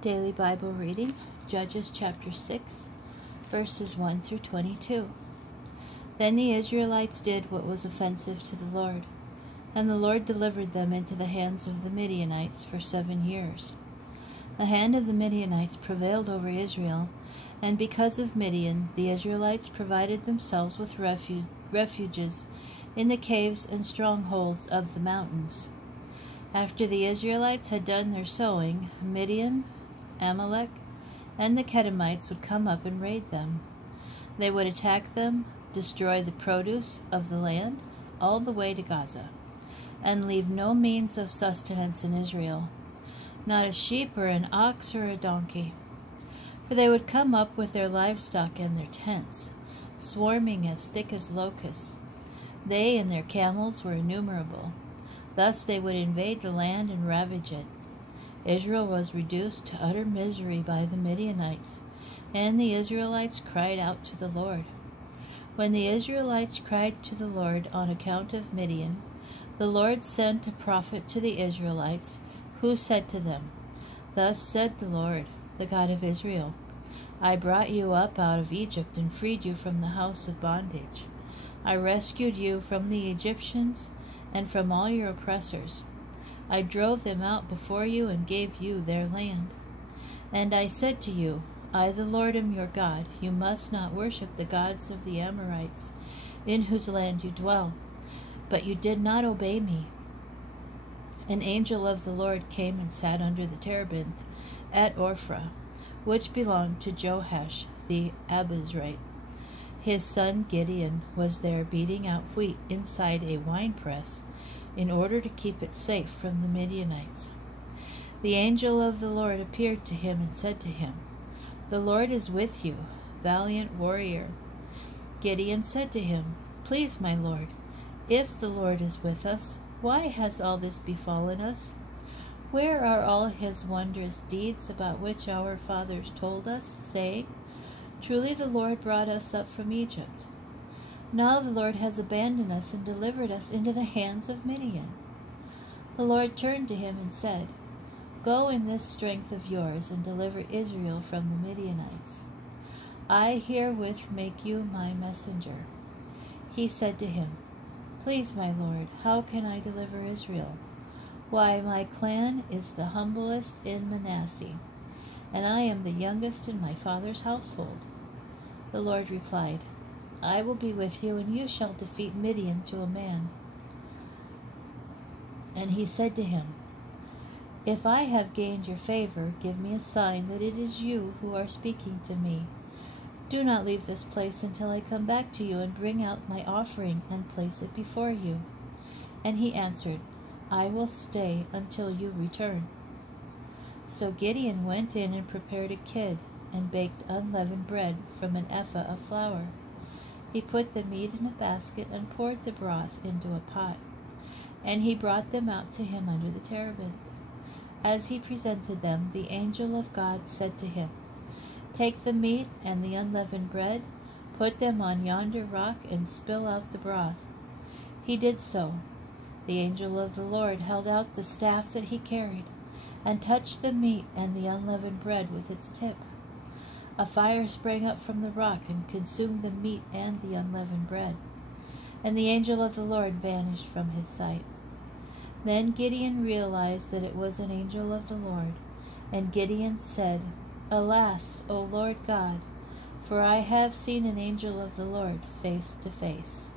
Daily Bible reading, Judges chapter 6, verses 1 through 22. Then the Israelites did what was offensive to the Lord, and the Lord delivered them into the hands of the Midianites for 7 years. The hand of the Midianites prevailed over Israel, and because of Midian, the Israelites provided themselves with refuges in the caves and strongholds of the mountains. After the Israelites had done their sowing, Midian, Amalek, and the Kedemites would come up and raid them. They would attack them, destroy the produce of the land all the way to Gaza, and leave no means of sustenance in Israel, not a sheep or an ox or a donkey. For they would come up with their livestock and their tents, swarming as thick as locusts. They and their camels were innumerable. Thus they would invade the land and ravage it. Israel was reduced to utter misery by the Midianites, and the Israelites cried out to the Lord. When the Israelites cried to the Lord on account of Midian, the Lord sent a prophet to the Israelites, who said to them, "Thus said the Lord, the God of Israel, I brought you up out of Egypt and freed you from the house of bondage. I rescued you from the Egyptians and from all your oppressors. I drove them out before you and gave you their land. And I said to you, I, the Lord, am your God. You must not worship the gods of the Amorites, in whose land you dwell. But you did not obey me. An angel of the Lord came and sat under the terebinth at Ophrah, which belonged to Joash the Abiezrite. His son Gideon was there beating out wheat inside a winepress in order to keep it safe from the Midianites. The angel of the Lord appeared to him and said to him, "The Lord is with you, valiant warrior." Gideon said to him, "Please, my Lord, if the Lord is with us, why has all this befallen us? Where are all his wondrous deeds about which our fathers told us, saying, 'Truly the Lord brought us up from Egypt'? Now the Lord has abandoned us and delivered us into the hands of Midian." The Lord turned to him and said, "Go in this strength of yours and deliver Israel from the Midianites. I herewith make you my messenger." He said to him, "Please, my Lord, how can I deliver Israel? Why, my clan is the humblest in Manasseh, and I am the youngest in my father's household." The Lord replied, "I will be with you, and you shall defeat Midian to a man." And he said to him, "If I have gained your favor, give me a sign that it is you who are speaking to me. Do not leave this place until I come back to you and bring out my offering and place it before you." And he answered, "I will stay until you return." So Gideon went in and prepared a kid and baked unleavened bread from an ephah of flour. He put the meat in a basket and poured the broth into a pot, and he brought them out to him under the terebinth. As he presented them, the angel of God said to him, "Take the meat and the unleavened bread, put them on yonder rock, and spill out the broth." He did so. The angel of the Lord held out the staff that he carried, and touched the meat and the unleavened bread with its tip. A fire sprang up from the rock and consumed the meat and the unleavened bread, and the angel of the Lord vanished from his sight. Then Gideon realized that it was an angel of the Lord, and Gideon said, "Alas, O Lord God, for I have seen an angel of the Lord face to face."